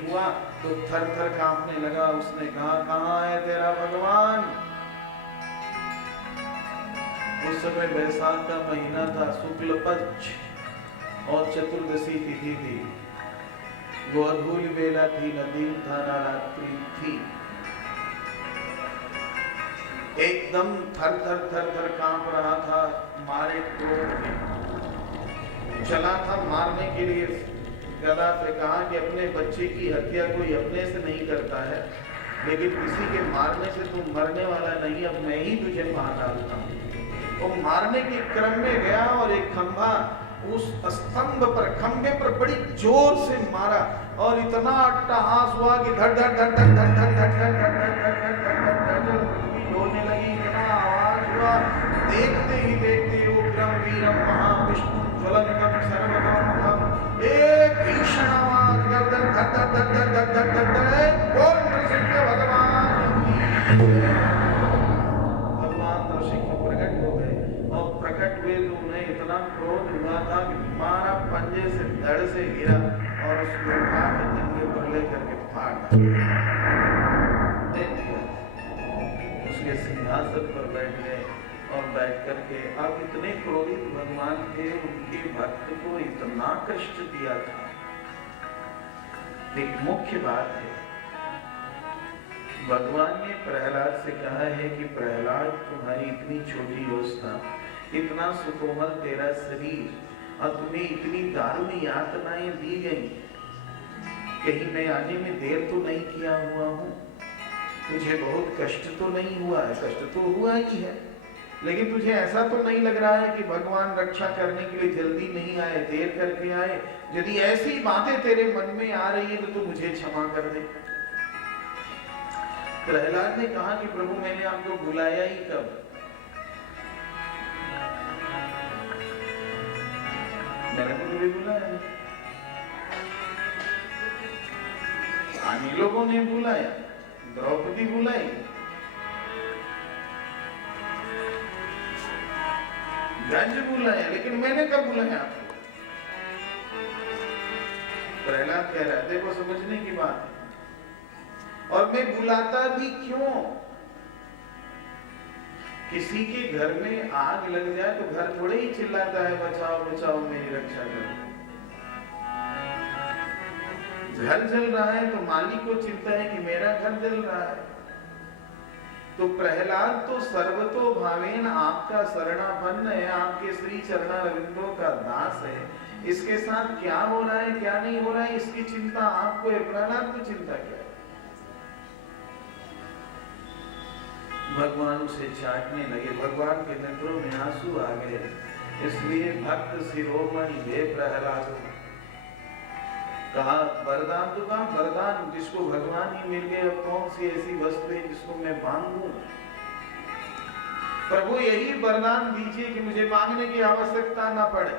हुआ तो थर थर कांपने लगा। उसने कहा, कहाँ है तेरा भगवान? उस समय बैसाख का महीना था, शुक्ल पक्ष और चतुर्दशी तिथि थी। गोधूल बेला थी, नदी था ना रात्रि थी। एकदम थर थर थर थर कांप रहा था, मारे क्रोध में चला था मारने के लिए। गदा से कहा कि अपने बच्चे की हत्या कोई अपने से नहीं करता है, लेकिन किसी के मारने से तू मरने वाला नहीं, अब मैं ही तुझे मार डालता हूँ। वो मारने के क्रम में गया और एक खंभा उस स्तंभ पर, खंभे पर बड़ी जोर से मारा और इतना अट्टहास हुआ कि धड़ धड़ धड़ धड़ धड़ धड़ धड़ धड़ धड़ धड़ होने लगी, इतना आवाज हुआ। देखते ही देखते उग्रम वीरम महाविष्णु ज्वलंतम सर्वतोमुखम, एक भीषण आवाज, गर्दन धड़ धड़ धड़ धड़ धड़ धड़ धड़ धड़, बोल नरसिंह भगवान की। भगवान नरसिंह प्रकट हो गए और प्रकट हुए तो उन्हें इतना क्रोध हुआ था कि मारा, पंजे से धड़ से गिरा और उसको उठा के जंगे पर लेकर के फाड़ दिया। उसके सिंहासन पर बैठ गए और बैठ करके, अब इतने क्रोधित भगवान थे, उनके भक्त को इतना कष्ट दिया था। एक मुख्य बात है, भगवान ने प्रहलाद से कहा है कि प्रहलाद, तुम्हारी इतनी छोटी अवस्था, इतना सुकोमल तेरा शरीर और तुम्हें इतनी दारुण यातनाएं दी गई, कहीं मैं आने में देर तो नहीं किया हुआ हूं? तुझे बहुत कष्ट तो नहीं हुआ है? कष्ट तो हुआ ही है, लेकिन तुझे ऐसा तो नहीं लग रहा है कि भगवान रक्षा करने के लिए जल्दी नहीं आए, देर करके आए? यदि ऐसी बातें तेरे मन में आ रही है तो तू मुझे क्षमा कर दे। प्रहलाद ने कहा कि प्रभु, मैंने आपको बुलाया ही कब? मैंने तो कभी बुलाया नहीं, अन्य लोगों ने बुलाया, द्रौपदी बुलाई, गंज बुलाया, लेकिन मैंने कब बुलाया आपको? प्रहलाद कह रहा है, देखो समझने की बात है, और मैं बुलाता भी क्यों? किसी के घर में आग लग जाए तो घर थोड़े ही चिल्लाता है, बचाओ बचाओ मेरी रक्षा करो। घर जल रहा है तो मालिक को चिंता है कि मेरा घर जल रहा है। तो प्रहलाद तो सर्वतो भावेन आपका शरणापन्न है, आपके श्री चरणारविंदों का दास है। इसके साथ क्या हो रहा है क्या नहीं हो रहा है इसकी चिंता आपको है, प्रहलाद को चिंता क्या है? भगवान उसे चाटने लगे, भगवान के नेत्रों में आंसू आ गए। इसलिए भक्त शिरोमणि हे प्रहलाद, कहा वरदान तो कहा, वरदान जिसको भगवान ही मिल गए, अब कौन सी ऐसी वस्तु है जिसको मैं मांगूं? प्रभु यही वरदान दीजिए कि मुझे मांगने की आवश्यकता ना पड़े।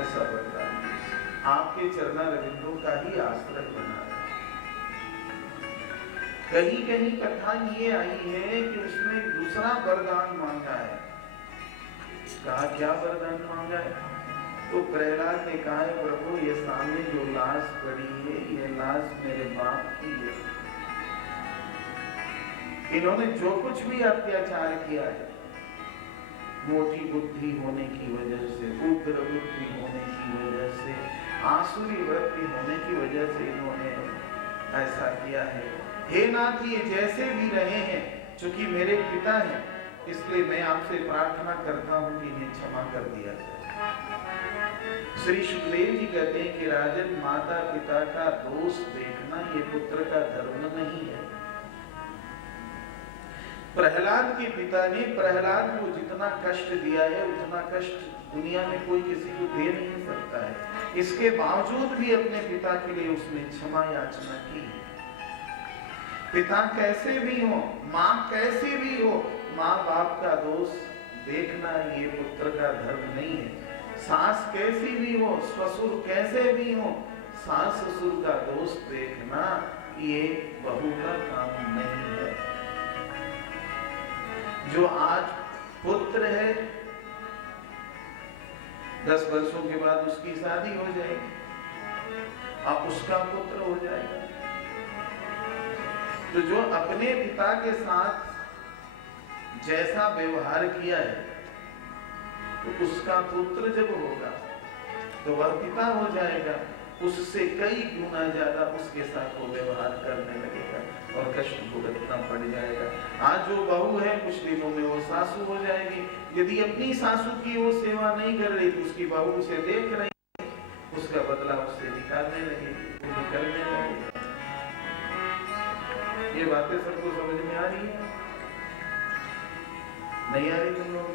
ऐसा वरदान आपके चरणारविंदों का ही आश्रय बना है। कहीं कहीं कथा ये आई है कि उसने दूसरा वरदान मांगा है। कहा क्या वरदान मांगा है? तो प्रहलाद ने कहा है, प्रभु ये सामने जो लाश पड़ी है, ये लाश मेरे बाप की है। इन्होंने जो कुछ भी अत्याचार किया है, मोटी बुद्धि होने की वजह से, उग्र बुद्धि होने की वजह से, आसुरी वृत्ति होने की वजह से इन्होंने ऐसा किया है। हे नाथ, ये जैसे भी रहे हैं, चूंकि मेरे पिता हैं, इसलिए मैं आपसे प्रार्थना करता हूं कि इन्हें क्षमा कर दिया जाए। श्री सुखदेव जी कहते हैं कि राजन, माता पिता का दोष देखना ये पुत्र का धर्म नहीं है। प्रहलाद के पिता ने प्रहलाद को जितना कष्ट दिया है, उतना कष्ट दुनिया में कोई किसी को दे नहीं सकता है। इसके बावजूद भी अपने पिता के लिए उसने क्षमा याचना की। पिता कैसे भी हो, माँ कैसे भी हो, माँ बाप का दोष देखना ये पुत्र का धर्म नहीं है। सास कैसी भी हो, ससुर कैसे भी हो, सास ससुर का दोष देखना ये बहू का काम नहीं है। जो आज पुत्र है 10 वर्षों के बाद उसकी शादी हो जाएगी, अब उसका पुत्र हो जाएगा। तो जो अपने पिता के साथ जैसा व्यवहार किया है, तो उसका पुत्र जब होगा तो वह पिता हो जाएगा, उससे कई गुना ज्यादा उसके साथ वो व्यवहार करने लगेगा और कष्ट भुगतना पड़ जाएगा। आज जो बहू है कुछ दिनों में वो सासू हो जाएगी। यदि अपनी सासू की वो सेवा नहीं कर रही तो उसकी बहू उसे देख रही, उसका बदला उससे निकालने लगेगी, निकलने लगेगा। ये बातें सबको समझ में आ रही है? नहीं आ रही तुम लोग?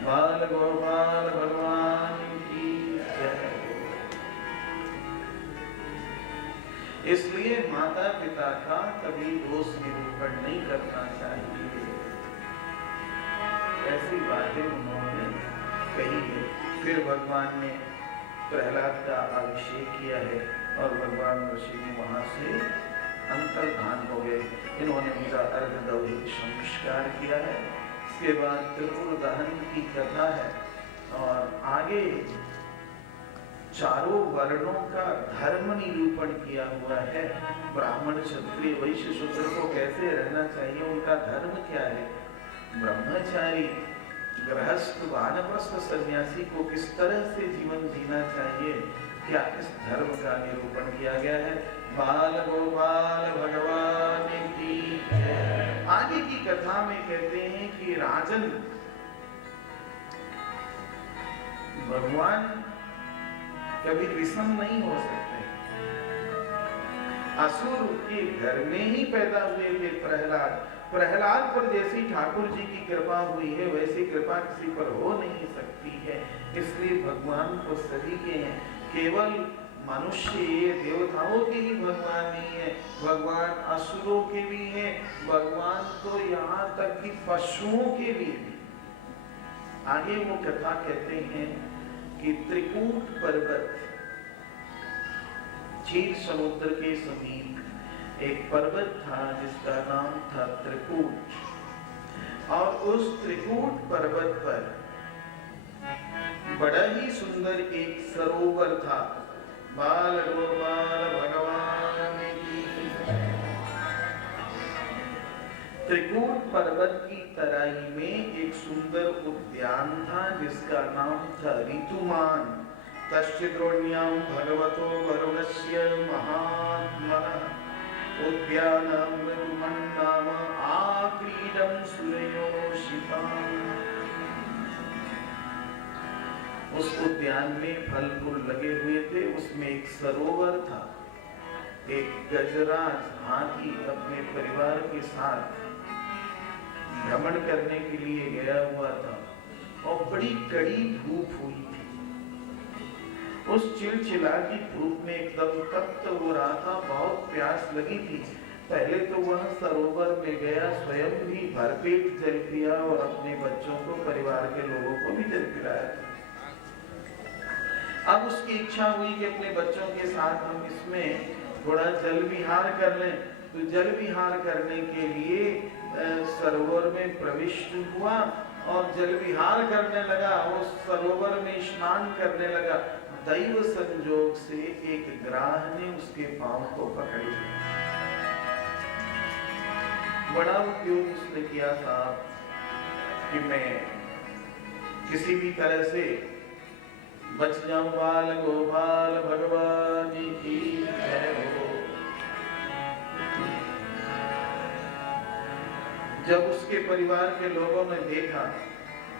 बाल गोपाल भगवान की जय। इसलिए माता पिता का कभी दोष निरूपण नहीं करना चाहिए। ऐसी बातें उन्होंने कही है। फिर भगवान ने प्रहलाद का अभिषेक किया है और भगवान ऋषि वहां से अंतर्धान हो गए। इन्होंने उनका अर्धदैविक संस्कार किया है। इसके बाद त्रिपुर दहन की कथा है और आगे चारों वर्णों का धर्म निरूपण किया हुआ है। ब्राह्मण, क्षत्रिय, वैश्य, शूद्र को कैसे रहना चाहिए, उनका धर्म क्या है, ब्रह्मचारी, गृहस्थ, वानप्रस्थ, सन्यासी को किस तरह से जीवन जीना चाहिए, क्या इस धर्म का निरूपण किया गया है। बाल गोपाल भगवान की जय। आगे की कथा में कहते हैं कि राजन, भगवान कभी विषम नहीं हो सकते। असुर के घर में ही पैदा हुए थे प्रहलाद। प्रहलाद पर जैसी ठाकुर जी की कृपा हुई है वैसी कृपा किसी पर हो नहीं सकती है। इसलिए भगवान तो सभी के हैं, केवल मनुष्य देवताओं के ही भगवान नहीं है, भगवान असुरों के भी हैं, भगवान तो यहाँ तक कि पशुओं के भी हैं। आगे वो कथा कहते हैं कि त्रिकूट पर्वत, क्षीर समुद्र के समीप एक पर्वत था जिसका नाम था त्रिकूट, और उस त्रिकूट पर्वत पर बड़ा ही सुंदर एक सरोवर था। बाल गोपाल भगवान की। त्रिकूट पर्वत की तराई में एक सुंदर उद्यान था जिसका नाम था ऋतुमान। तस्चिद्रोण्यां भगवतो वरुणस्य महात्मनः उद्यानं ऋतुमन्नाम आक्रीडं सुरयोषिताम्। उस उद्यान में फल फूल लगे हुए थे, उसमें एक सरोवर था। एक गजराज हाथी अपने परिवार के साथ भ्रमण करने के लिए गया हुआ था और बड़ी कड़ी धूप हुई थी। उस चिलचिला की धूप में एकदम तप्त हो रहा था, बहुत प्यास लगी थी। पहले तो वह सरोवर में गया, स्वयं भी भरपेट जल पिया और अपने बच्चों को, परिवार के लोगों को भी जल पिलाया। अब उसकी इच्छा हुई कि अपने बच्चों के साथ हम इसमें थोड़ा जल विहार कर लें। तो जल विहार करने के लिए सरोवर में प्रविष्ट हुआ और जल विहार करने लगा, उस सरोवर में स्नान करने लगा। दैव संजोग से एक ग्राह ने उसके पांव को पकड़ लिया। बड़ा उपयोग उसने किया साहब कि मैं किसी भी तरह से बच जाऊं। बाल गोपाल भगवान की जय हो। जब उसके परिवार के लोगों ने देखा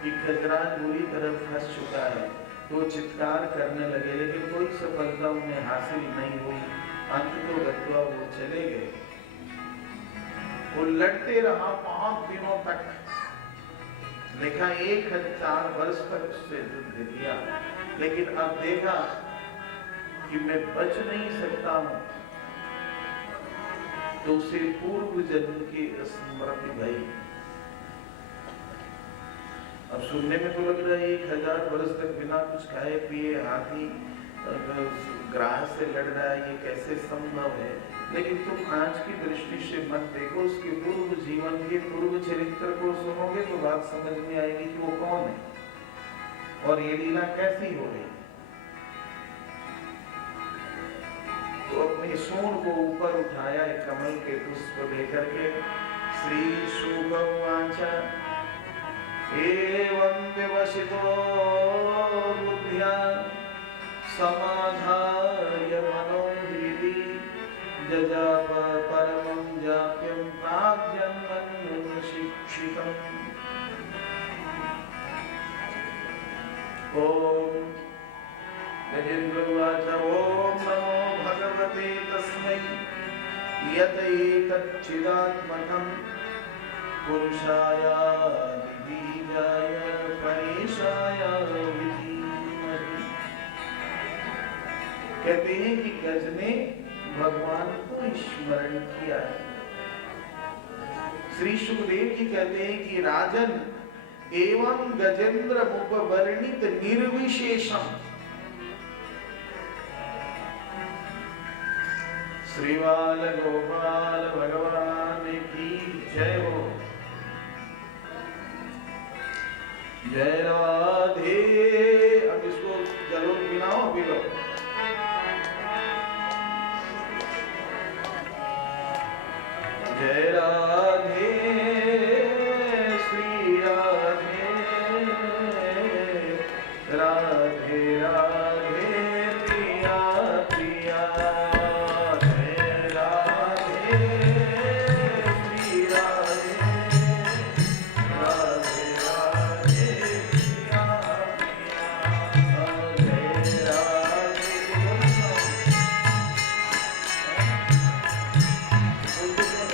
कि गजराज बुरी तरह फंस चुका है तो चित्कार करने लगे, लेकिन कोई सफलता उन्हें हासिल नहीं हुई। अंततोगत्वा वो चले गए। वो लड़ते रहा 5 दिनों तक, लिखा 1000 वर्ष तक उससे युद्ध किया, लेकिन अब देखा कि मैं बच नहीं सकता हूं, तो उसे पूर्व जन्म की स्मृति भई। अब सुनने में तो लग रहा है 1000 वर्ष तक बिना कुछ खाए पिए हाथी ग्राह से लड़ रहा है, ये कैसे संभव है। लेकिन तुम आज की दृष्टि से मत देखो, उसके पूर्व जीवन के पूर्व चरित्र को सुनोगे तो बात समझ में आएगी कि वो कौन है। और ये लीला कैसी हो रही? तो अपने सूंड को ऊपर उठाया, एक कमल के पुष्प लेकर के श्री शुभवाचा एवं विवसितो बुद्ध्या समाधाय मनोहृदि जजाप परमं जाप्यं प्राग्जन्मन् शिक्षितम्। ओम गजेन्द्रवाच ओम नमो भगवते तस्मै यत एतच्चिदात्मकं पुरुषाय बीजाय परेशाय विधीमहि। कहते हैं कि गज ने भगवान को स्मरण किया है। श्री सुखदेव जी कहते हैं कि राजन एवं गजेंद्र मुपवर्णित निर्विशेषम। श्रीवाल गोपाल भगवान की जय हो। जय राधे। अब इसको जरूर गिनाओ, अभी लो। जय राधे श्री राधे राधे राधे प्रिया प्रिया। जय राधे श्री राधे राधे राधे प्रिया प्रिया। जय राधे।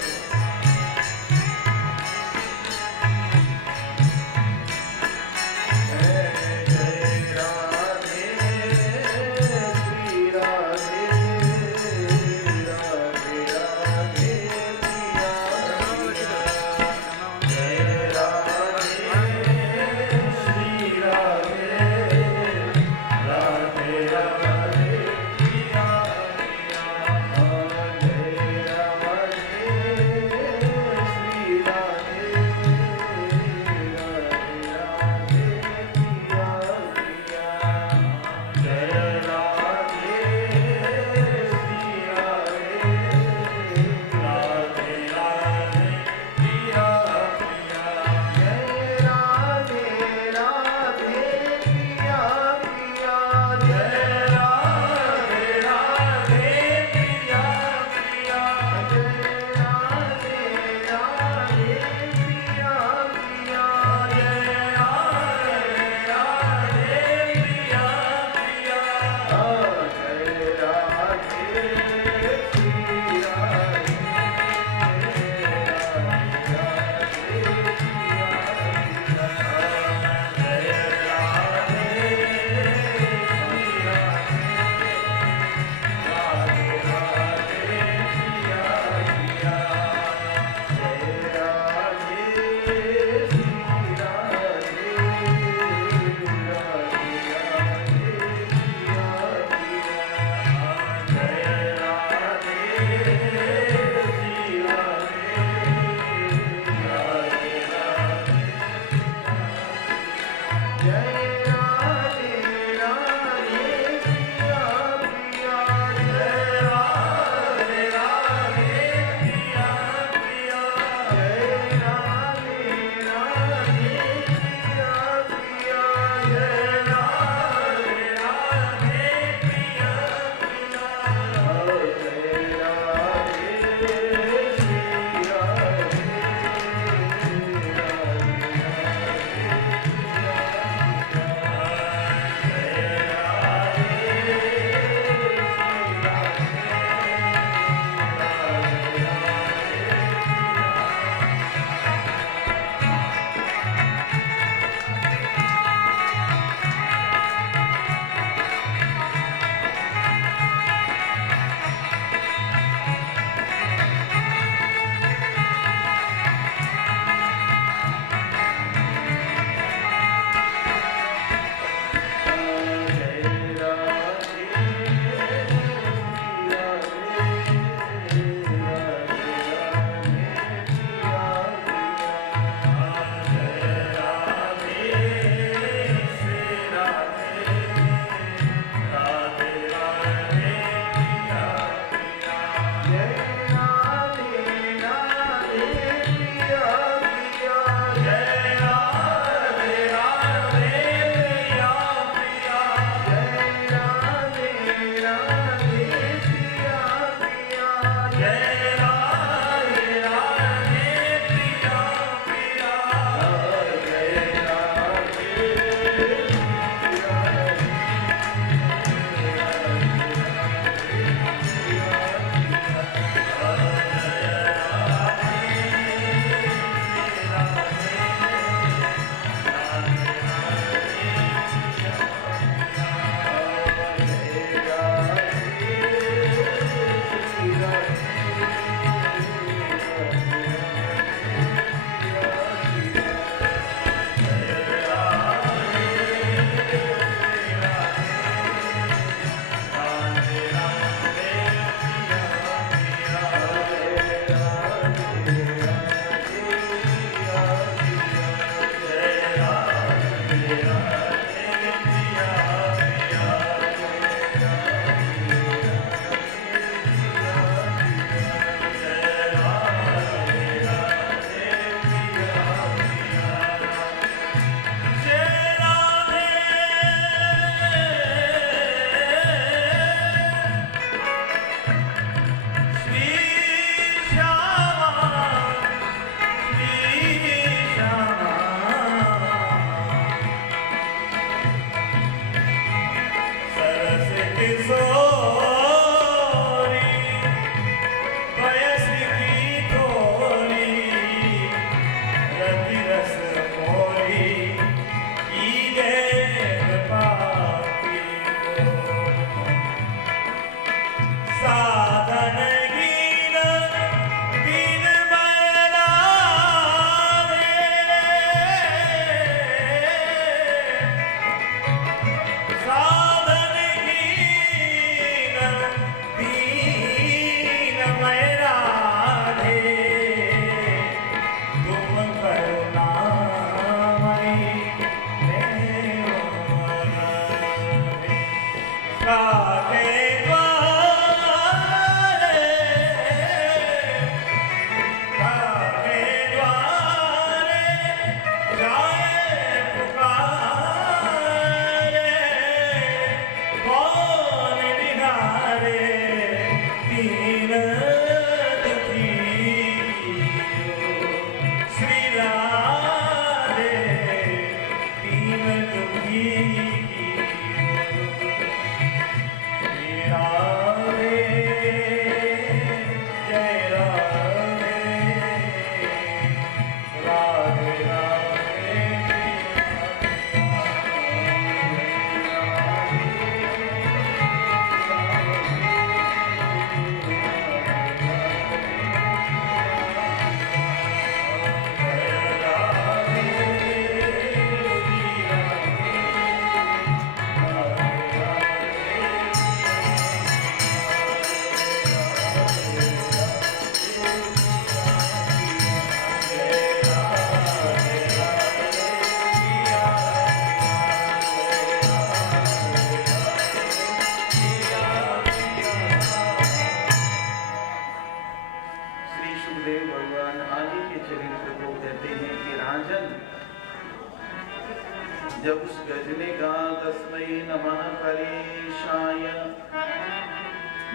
जब उस गजने का तस्मै नमः परेशाय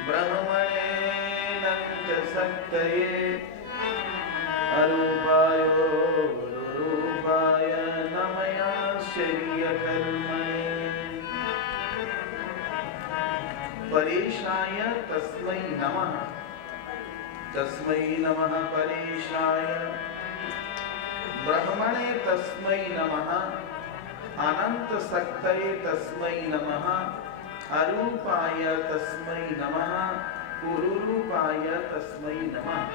ब्रह्मणेऽनंत शक्तये अरूपाय रूपाय नमयाश्चर्यकर्मणे परेशाय तस्मै नमः परेशाय ब्रह्मणे तस्मै नमः अनंत शक्तये तस्मै नमः अरूपाय तस्मै नमः गुरुरूपाय तस्मै नमः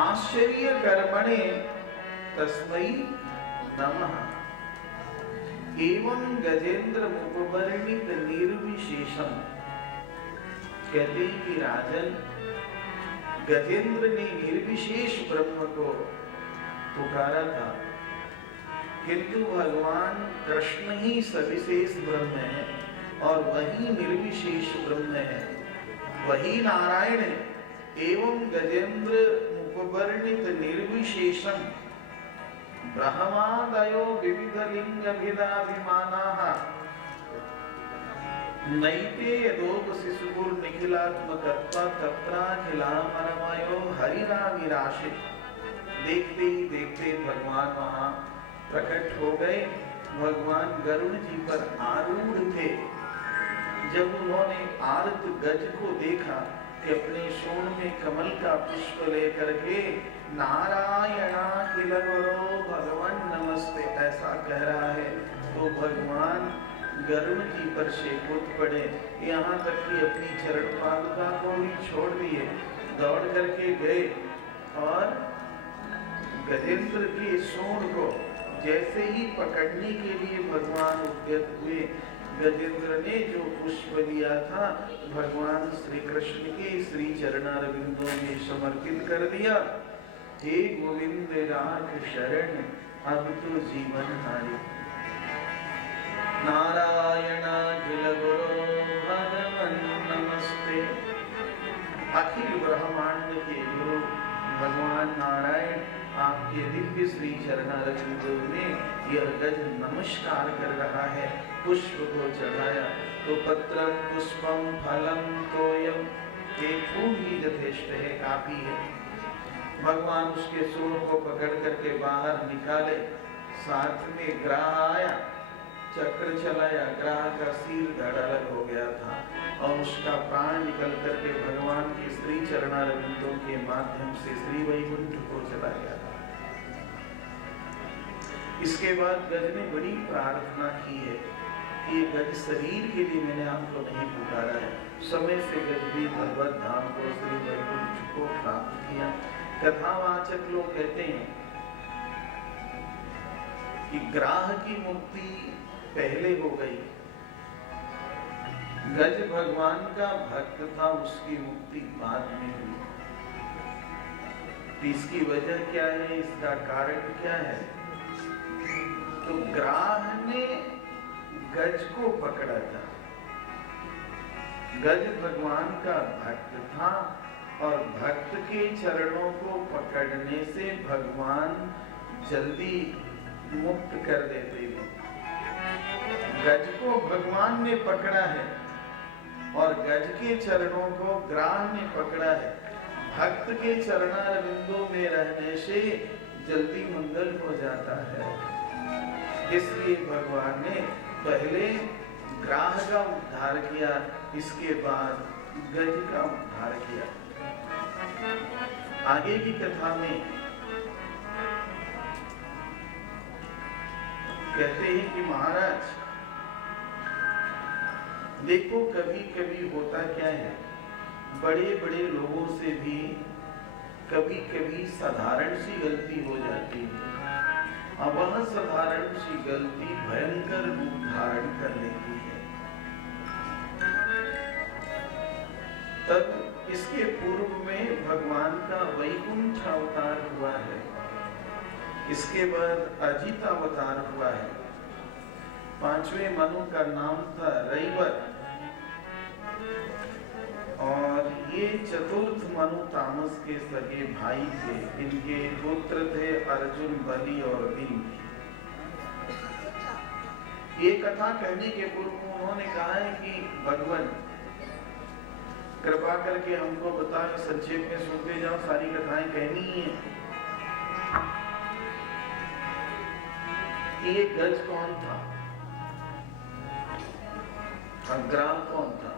आश्चर्य कर्मणे तस्मै नमः एवं गजेंद्र मुपवर्णित निर्विशेषम। कहते कि राजन गजेंद्र ने निर्विशेष ब्रह्म को पुकारा था, किंतु भगवान कृष्ण ही सविशेष ब्रह्म है और वही निर्विशेष ब्रह्म है, वही नारायण है। एवं गजेंद्र मुपवर्णित निर्विशेषम ब्रह्मादयो विविध लिंग भेदाभिमानाः नैते यदोप शिशुपुर निखिलात्मकत्व तत्राखिलामरमयो हरिराविराशित। देखते ही देखते भगवान वहां प्रकट हो गए। भगवान गरुड़ जी पर आरूढ़ थे। जब उन्होंने आर्त गज को देखा कि अपने शोण में कमल का पुष्प लेकर के नारायणाखिल गुरो भगवान नमस्ते ऐसा कह रहा है, तो भगवान गरुड़ जी पर से कूद पड़े। यहाँ तक कि अपनी चरण पादुका को ही छोड़ दिए, दौड़ करके गए और गजेंद्र के सूंड को जैसे ही पकड़ने के लिए भगवान उद्यत हुए, गजेंद्र ने जो पुष्प लिया था भगवान श्री कृष्ण के श्री चरणारविंदों में समर्पित कर दिया। हे गोविंद राख शरण अब तो जीवन हारे। नारायणाखिल गुरो भगवन नमस्ते। अखिल ब्रह्मांड के गुरु भगवान नारायण आपके दिव्य श्री चरणारविंदों में यह गज नमस्कार कर रहा है। पुष्प को चढ़ाया तो पत्रम पुष्पम फलम तोयम, एक फूल ही यथेष्ट है, काफी है। भगवान उसके सूंड को पकड़ करके बाहर निकाले। साथ में ग्राह आया, चक्र चलाया, ग्राह का सिर धड़ हो गया था और उसका प्राण निकल करके भगवान के श्री चरणारविंदों के माध्यम से श्री वैकुंठ को चला गया था। इसके बाद गज ने बड़ी प्रार्थना की है कि ये गज शरीर के लिए मैंने आपको नहीं पुकारा है, समय से गज भी भगवत धाम को श्री वैकुंठ को प्राप्त किया। कथावाचक लोग कहते हैं कि ग्राह की मुक्ति पहले हो गई, गज भगवान का भक्त था, उसकी मुक्ति बाद में हुई। इसकी वजह क्या है, इसका कारण क्या है? तो ग्राह ने गज को पकड़ा था। गज भगवान का भक्त था और भक्त के चरणों को पकड़ने से भगवान जल्दी मुक्त कर देते हैं। गज को भगवान ने पकड़ा है और गज के चरणों को ग्राह ने पकड़ा है। भक्त के चरणारविंदों में रहने से जल्दी मंगल हो जाता है, इसलिए भगवान ने पहले ग्राह का उद्धार किया, इसके बाद गज का उद्धार किया। आगे की कथा में कहते हैं कि महाराज देखो, कभी कभी होता क्या है, बड़े बड़े लोगों से भी कभी कभी साधारण सी गलती हो जाती है। अब वह साधारण सी गलती भयंकर रूप धारण कर लेती है। तब इसके पूर्व में भगवान का वैकुंठ अवतार हुआ है, इसके बाद अजित अवतार हुआ है। पांचवें मनु का नाम था रैवत और ये चतुर्थ मनु तामस के सगे भाई थे। इनके पुत्र थे अर्जुन, बलि और भीम। ये कथा कहने के पूर्व उन्होंने कहा है कि भगवान कृपा करके हमको बता, संक्षेप में सुनते जाओ, सारी कथाएं कहनी है। ये गज कौन था, ग्राह कौन था,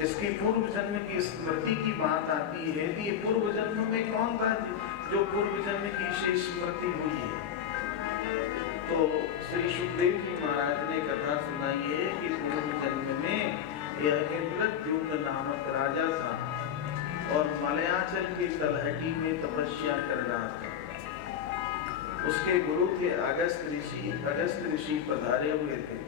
इसकी पूर्व जन्म की स्मृति की बात आती है। ये पूर्व जन्म में कौन था जो पूर्व जन्म की शेष स्मृति हुई है? तो श्री सुखदेव जी महाराज ने कथा सुनाई है कि पूर्व जन्म में यह इंद्रद्युम्न नामक राजा था और मलयाचल की तलहटी में तपस्या कर रहा था। उसके गुरु थे अगस्त ऋषि। अगस्त ऋषि पधारे हुए थे।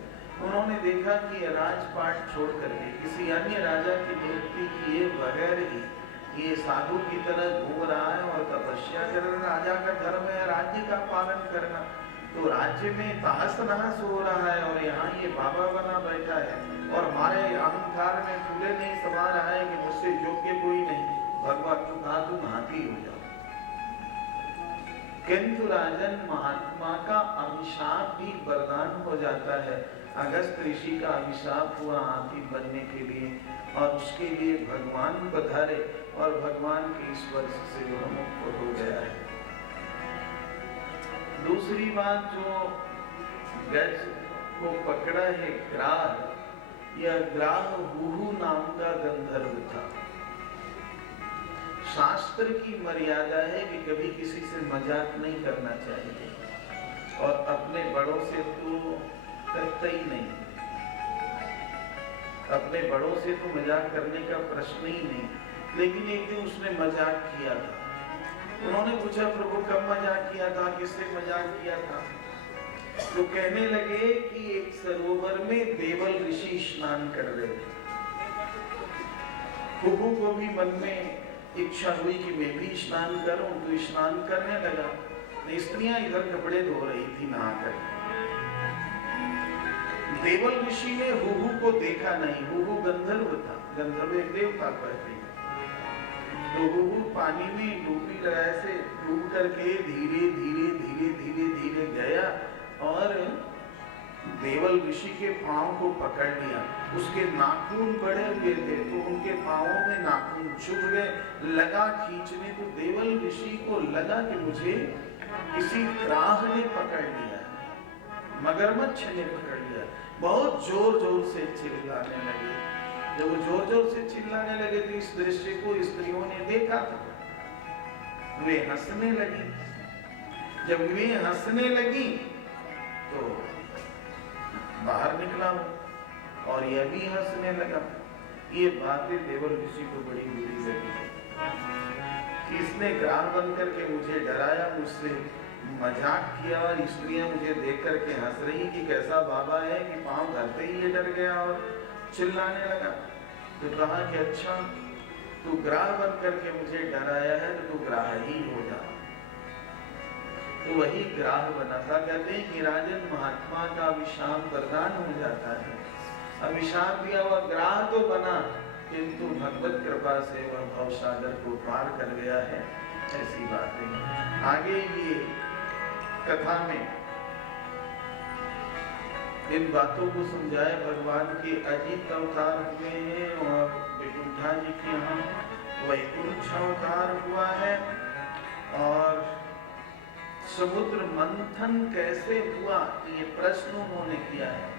उन्होंने देखा कि राजपाट छोड़ करके किसी अन्य राजा की नियुक्ति किए बगैर ही ये साधु की तरह घूम रहा है और तपस्या कर रहा है। राजा का धर्म है राज्य का पालन करना, तो राज्य में तहस नहस हो रहा है और यहाँ ये बाबा बना बैठा है और हमारे अहंकार में फूले नहीं समा रहा है कि मुझसे योग्य कोई नहीं। भगवान तो कहा तुम हाथी हो जाओ। किंतु राजन, महात्मा का अभिशाप भी वरदान हो जाता है। अगस्त ऋषि का अभिशाप हुआ हाथी बनने के लिए और उसके लिए भगवान पधारे और भगवान के इस वर्ष से वह मुक्त हो गया है। दूसरी बात, जो गज को पकड़ा है ग्राह, यह ग्राह हुहु नाम का गंधर्व था। शास्त्र की मर्यादा है कि कभी किसी से मजाक नहीं करना चाहिए और अपने बड़ों से तो करता ही नहीं। अपने बड़ों से तो मजाक करने का प्रश्न ही नहीं। लेकिन एक दिन उसने मजाक किया था। उन्होंने पूछा, प्रभु कब मजाक किया था, किससे मजाक किया था? तो कहने लगे कि एक सरोवर में देवल ऋषि स्नान कर रहे थे। कुहू को भी मन में इच्छा हुई कि मैं भी स्नान करूं, तो स्नान करने लगा। स्त्रियां इधर कपड़े धो रही थी नहाकर। देवल ऋषि ने हुहू को देखा नहीं। हुहू गंधर्व था, गंधर्व एक देवता कहते हैं। तो हुहू पानी में डूबी लगाए से डूब करके धीरे धीरे धीरे धीरे धीरे गया और देवल ऋषि के पांव को पकड़ लिया। उसके नाखून बड़े हुए थे तो उनके पांवों में नाखून चुभ गए। लगा खींचने, तो देवल ऋषि को लगा कि मुझे किसी ग्राह ने पकड़ लिया, मगरमच्छ ने पकड़ लिया। बहुत जोर जोर से चिल्लाने लगे। जब वो जोर जोर से चिल्लाने लगे तो इस दृश्य को स्त्रियों ने देखा था, वे हंसने लगी। जब वे हंसने लगी तो बाहर निकला वो, और यह भी हंसने लगा। ये बातें देवर ऋषि को बड़ी बुरी लगी कि इसने ग्राह बन करके मुझे डराया, मुझसे मजाक किया, और स्त्रियां मुझे देख करके हंस रही कि कैसा बाबा है कि पांव धरते ही ये डर गया और चिल्लाने लगा। तो कहा कि अच्छा, तू ग्राह बन करके मुझे डराया है तो तू ग्राह ही हो जा। तो वही ग्राह बना था। कहते हैं कि राजन महात्मा का अभिशाप वरदान हो जाता है। अभिशाप दिया हुआ ग्राह तो बना, किंतु भगवत कृपा से वह भवसागर को पार कर गया है। ऐसी बात है। आगे ये कथा में इन बातों को समझाए भगवान के अजीत अवतार हुए हैं, और वैकुंठा जी के यहाँ वैकुंठ अवतार हुआ है। और समुद्र मंथन कैसे हुआ, ये प्रश्न उन्होंने किया है।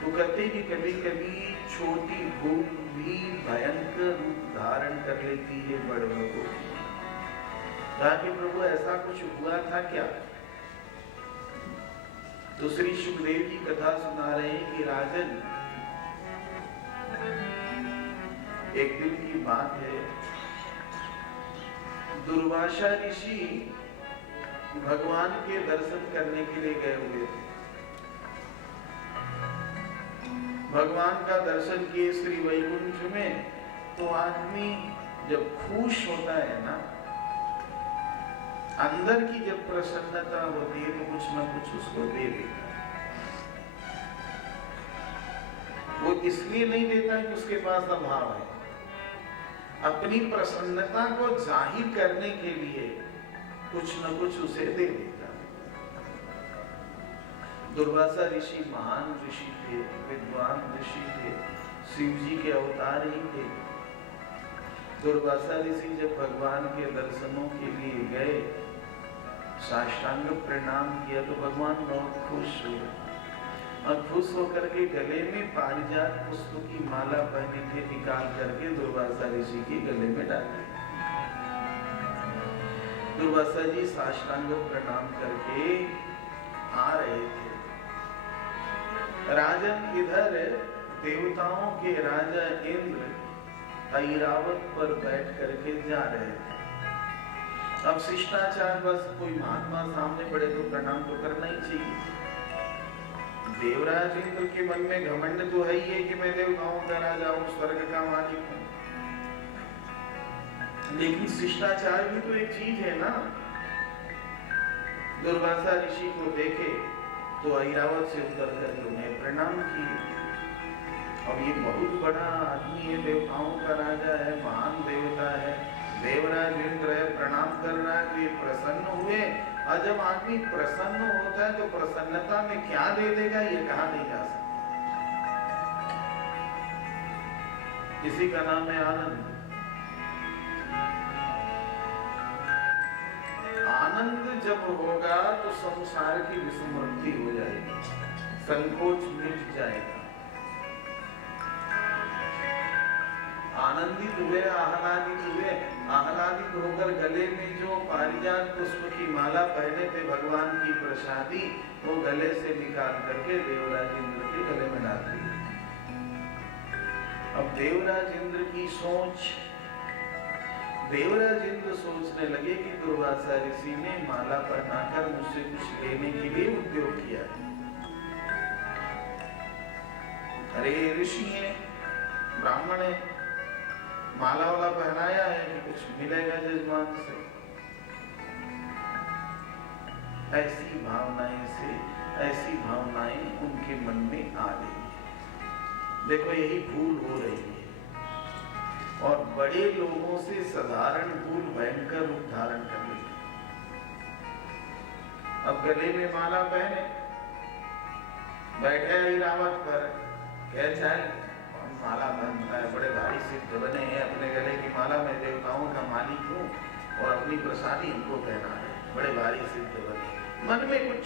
तो कहते कि कभी कभी छोटी भूल भी भयंकर रूप धारण कर लेती है बड़ों को। कहा कि प्रभु ऐसा कुछ हुआ था क्या? तो श्री सुखदेव जी कथा सुना रहे हैं कि राजन, एक दिन की बात है, दुर्वासा ऋषि भगवान के दर्शन करने के लिए गए हुए थे। भगवान का दर्शन किए श्री वैकुंठ में। तो आदमी जब खुश होता है ना, अंदर की जब प्रसन्नता होती है तो कुछ ना कुछ उसको दे देता है। वो इसलिए नहीं देता कि उसके पास अभाव है, अपनी प्रसन्नता को जाहिर करने के लिए कुछ न कुछ उसे दे देता है। दुर्वासा ऋषि महान ऋषि थे, विद्वान ऋषि थे, शिव जी के अवतार ही थे। दुर्वासा ऋषि जब भगवान के दर्शनों के लिए गए, साष्टांग प्रणाम किया तो भगवान बहुत खुश हुए, और खुश होकर के गले में पारिजात पुष्प की माला पहने थे, निकाल करके दुर्वासा ऋषि के गले में डाली। दुर्वासा जी साष्टांग प्रणाम करके आ रहे थे। राजन इधर देवताओं के राजा इंद्र ऐरावत पर बैठ करके जा रहे थे। अब शिष्टाचार, बस कोई महात्मा सामने पड़े तो प्रणाम तो करना ही चाहिए। देवराज इंद्र के मन में घमंड तो है ही है कि मैं देवताओं का राजा हूँ, स्वर्ग का मालिक हूँ, लेकिन शिष्टाचार भी तो एक चीज है ना। दुर्वासा ऋषि को देखे तो ऐरावत से उतर कर उन्हें प्रणाम किए। अब ये बहुत बड़ा आदमी है, देवताओं का राजा है, महान देवता है, देवराज इंद्र है, प्रणाम कर रहा है, तो ये प्रसन्न हुए। और जब आदमी प्रसन्न होता है तो प्रसन्नता में क्या दे देगा ये कहा नहीं जा सकता। इसी का नाम है आनंद। आनंद जब होगा तो संसार की विस्मृति हो जाएगी, संकोच मिट जाएगा। आनंदित हुए, आह्लादित होकर गले में जो पारिजात पुष्प की माला पहने थे भगवान की प्रसादी, वो गले से निकाल करके देवराज इंद्र के गले में डाल दी। अब देवराज इंद्र की सोच, देवराज इंद्र सोचने लगे कि दुर्वासा ऋषि ने माला पहनाकर मुझसे कुछ लेने के लिए उद्योग किया है। अरे ऋषि है, ब्राह्मण है, माला वाला पहनाया है कि कुछ मिलेगा जजमान से। ऐसी भावनाएं उनके मन में आ रही है। देखो यही भूल हो रही है, और बड़े लोगों से साधारण भूल भयंकर रूप धारण कर ली। अब गले में माला पहने बैठे ऐरावत पर, कह चल माला बनता है, बड़े भारी सिद्ध बने हैं, अपने गले की माला में देवताओं का मालिक हूँ और अपनी प्रसादी उनको पहना है, बड़े भारी सिद्ध बने। मन में कुछ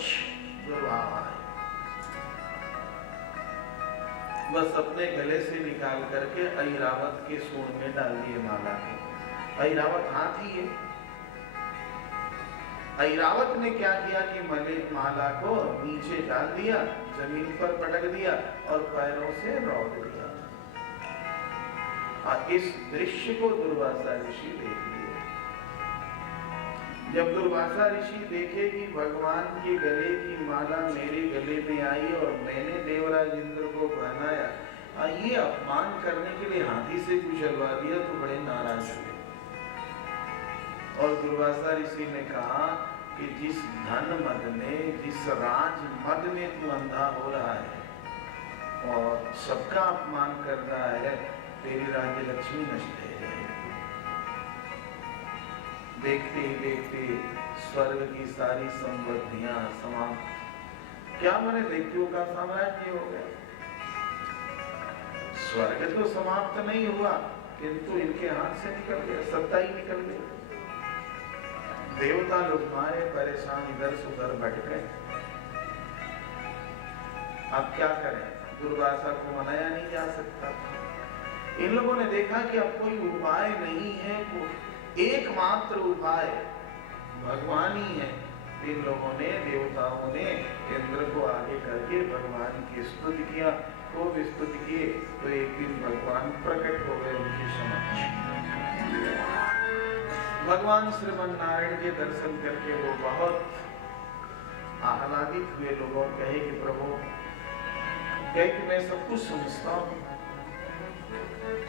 दुर्भाव है, बस अपने गले से निकाल करके ऐरावत के सूंड में डाल दिए माला को। ऐरावत हाथी है, ऐरावत ने क्या किया कि माला को नीचे डाल दिया, जमीन पर पटक दिया और पैरों से रौंद दिया। इस दृश्य को दुर्वासा ऋषि देख लिए। जब दुर्वासा ऋषि देखे कि भगवान के गले की माला मेरे गले में आई और मैंने देवराज इंद्र को पहनाया, ये अपमान करने के लिए हाथी से कुचलवा दिया, तो बड़े नाराज हुए। और दुर्वासा ऋषि ने कहा कि जिस धन मद में, जिस राज मद में तू अंधा हो रहा है और सबका अपमान कर रहा है, तेरी राज्य लक्ष्मी नष्ट है जाएगी। देखते ही देखते स्वर्ग की सारी संपत्तियां समाप्त। क्या माने दैत्यों का साम्राज्य हो गया। स्वर्ग तो समाप्त नहीं हुआ, किंतु इनके हाथ से निकल गया, सत्ता ही निकल गई। देवता लोग मारे परेशान, इधर से उधर भटक गए। अब क्या करें, दुर्वासा को मनाया नहीं जा सकता। इन लोगों ने देखा कि अब कोई उपाय नहीं है, एकमात्र उपाय भगवान ही है। इन लोगों ने, देवताओं ने इंद्र को आगे करके भगवान की स्तुति किया, खूब स्तुति किए। तो एक दिन भगवान प्रकट हो गए उनके समक्ष। भगवान श्रीमन नारायण के दर्शन करके वो बहुत आह्लादित हुए। लोगों कहे कि प्रभु, कहे कि मैं सब कुछ समझता हूँ,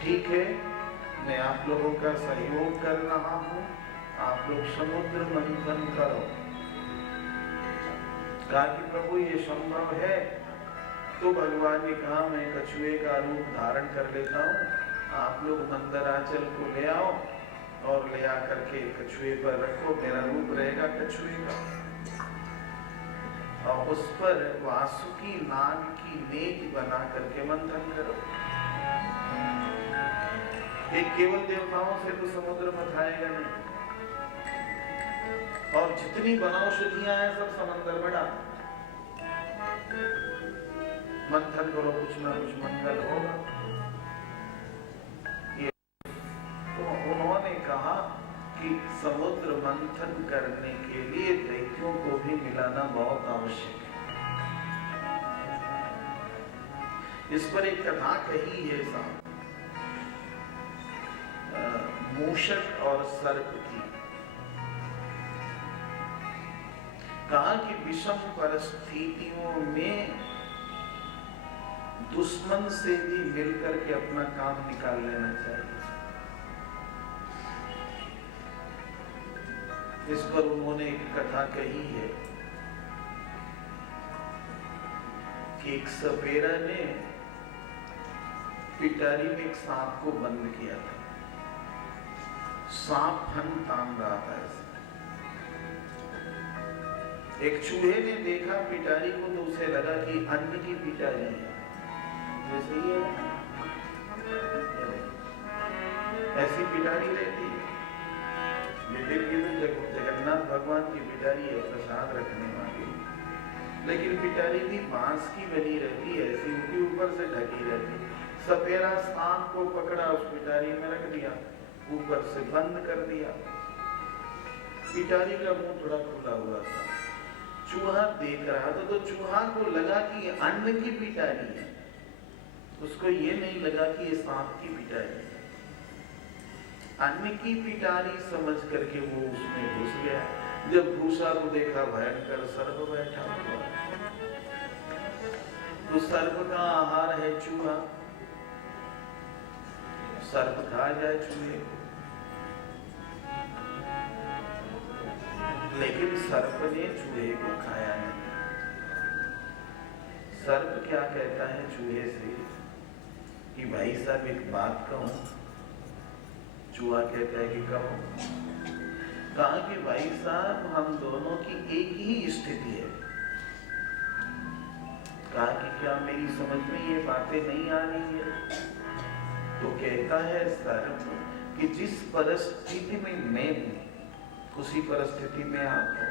ठीक है, मैं आप लोगों का सहयोग कर रहा हूँ, आप लोग समुद्र मंथन करो। कहा कि प्रभु ये संभव है? तो भगवान ने कहा मैं कछुए का रूप धारण कर लेता हूँ, आप लोग मंदराचल को ले आओ और ले आकर के कछुए पर रखो, मेरा रूप रहेगा कछुए का, और उस पर वासुकी नाग की नेज बना करके मंथन करो। एक केवल देवताओं से तो समुद्र मथाएगा नहीं, और जितनी वनौषधियां हैं सब समंदर में डाल मंथन करो, कुछ ना कुछ मंगल होगा। तो उन्होंने कहा कि समुद्र मंथन करने के लिए दैत्यों को भी मिलाना बहुत आवश्यक है। इस पर एक कथा कही है साहब, मूषक और सर्प की। कहा कि विषम परिस्थितियों में दुश्मन से भी मिलकर के अपना काम निकाल लेना चाहिए। इस पर उन्होंने एक कथा कही है कि एक सपेरा ने पिटारी में एक सांप को बंद किया था। सांप फन तान रहा था ऐसे। एक चूहे ने देखा पिटारी को तो उसे लगा कि अन्न की पिटारी है, जैसे ही ऐसी पिटारी रहती है। लेकिन जगन्नाथ भगवान की पिटारी है, प्रसाद रखने वाली, लेकिन पिटारी भी बांस की बनी रहती है, ऐसी उनके ऊपर से ढकी रहती। सपेरा सांप को पकड़ा, उस पिटारी में रख दिया, ऊपर से बंद कर दिया। पिटारी का मुंह थोड़ा खुला हुआ था, चूहा देख रहा था, तो चूहा को लगा कि ये अन्न की पिटारी है, उसको ये नहीं लगा कि ये सांप की पिटारी है। अन्न की पिटारी समझ करके वो उसमें घुस गया। जब घुसा तो देखा भयंकर सर्प बैठा हुआ। तो सर्प का आहार है चूहा, सर्प खा जाए चूहे को, लेकिन सर्प ने चूहे को खाया नहीं। सर्प क्या कहता है चूहे से कि भाई साहब एक बात कहूं। चूहा कहता है कि कहो। कहा कि भाई साहब हम दोनों की एक ही स्थिति है। कहा कि क्या मेरी समझ में ये बातें नहीं आ रही है? तो कहता है सर्प कि जिस परिस्थिति में मैं हूं उसी परिस्थिति में आप हो,